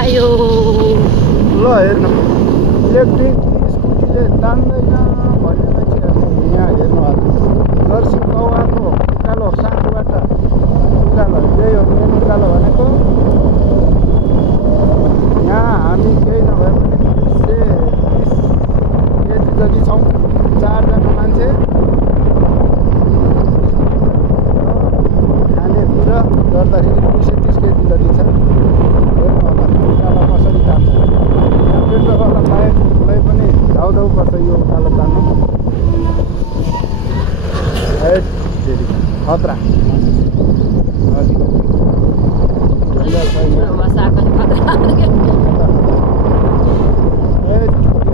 आयो ल हेर्नु इलेक्ट्रिक स्कुटीले तान्दैन भन्ने मान्छेहरू यहाँ हेर्नु होला जर्सी कौवाको उकालो साँगबाट उकालो यही हो मेन उकालो भनेको यहाँ हामी केही नभए पनि 130 केजी जति छौँ 4 जना मान्छे खानेकुरा गर्दाखेरि 230 केजी जति छ हेर्नु होला उकालो कसरी तान्छ यहाँ पेट्रोलवाला बाइकलाई पनि धाउधाउ पर्छ यो उकालो तान्नु खतरा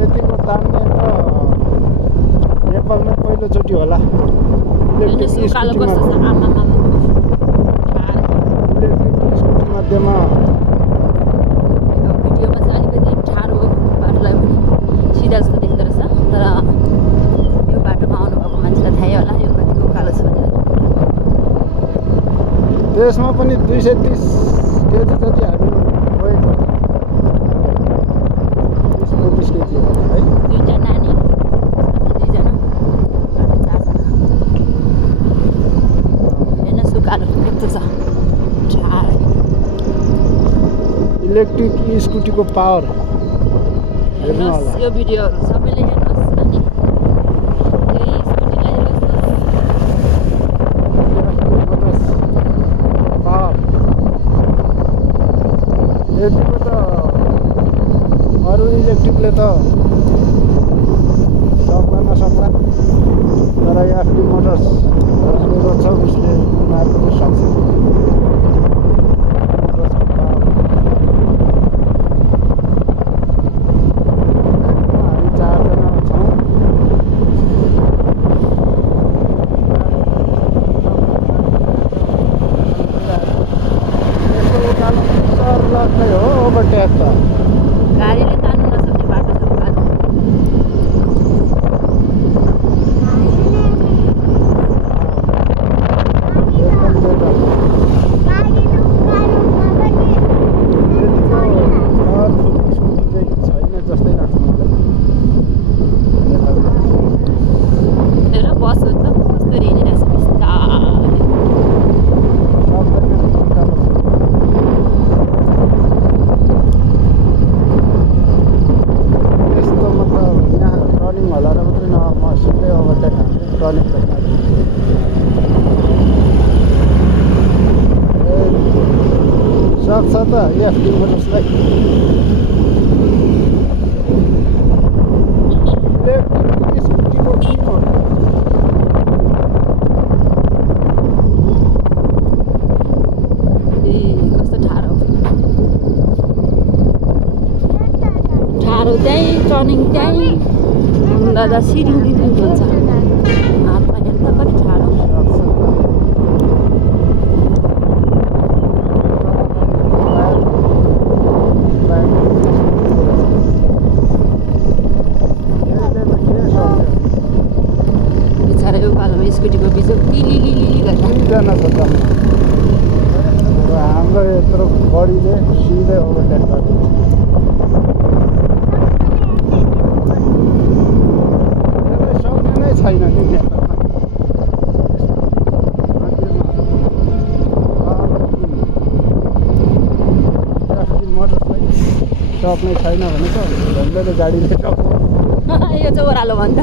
यतिको तान्ने त नेपालमै पहिलोचोटि होला इलेक्ट्रिक स्कुटी मध्येमा भिडियोमा चाहिँ अलिकति ठाडो बाटोलाई पनि सिधा जस्तो देख्दो रहेछ तर यो बाटोमा आउनुभएको मान्छेलाई थाहै होला यो कतिको उकालो छ भनेर त्यसमा पनि 230 केजी जति हामी वेट 20-25 केजी होला है दुईवटा नानी हामी दुईजना 4जना हेर्नुहोस् उकालो कस्तो छ इलेक्ट्रिक स्कुटीको पावर हेर्नु होला हेर्नुहोस् यो भिडियोहरू सबैले हेर्नुहोस् अनि यही स्कुटीलाई पावर यतिको त अरू इलेक्ट्रिकले त सक्ला नसक्ला तर एफडी मोटर्स जसले रोज्छ उसले मार्नु सक्छ ओभरटेक त गाडीले तान्नु नसक्ने बाटो छ उकालो छैन जस्तै लाग्छ मलाई हेर बस हो त कस्तो हिँडिरहेछ सक्छ त एफडी मोटर्सलाई इलेक्ट्रिक स्कुटीको किन हो कस्तो ठाडो त्यहीँ टर्निङ त्यहीँ दादा सिडी हुन्छ हातमा हेर्नु त कति ठाडो बिचरा यो पालोमा स्कुटीको बिजोग लिली दुईजना छ जम्मा र हाम्रो यत्रो बडीले सिधै ओभरटेक गरिदिन्छ सक्ने नै छैन नि मोटरसाइकल सक्ने छैन भने त झन्डैले गाडीले सक्छ यो चाहिँ ओह्रालो भन्छ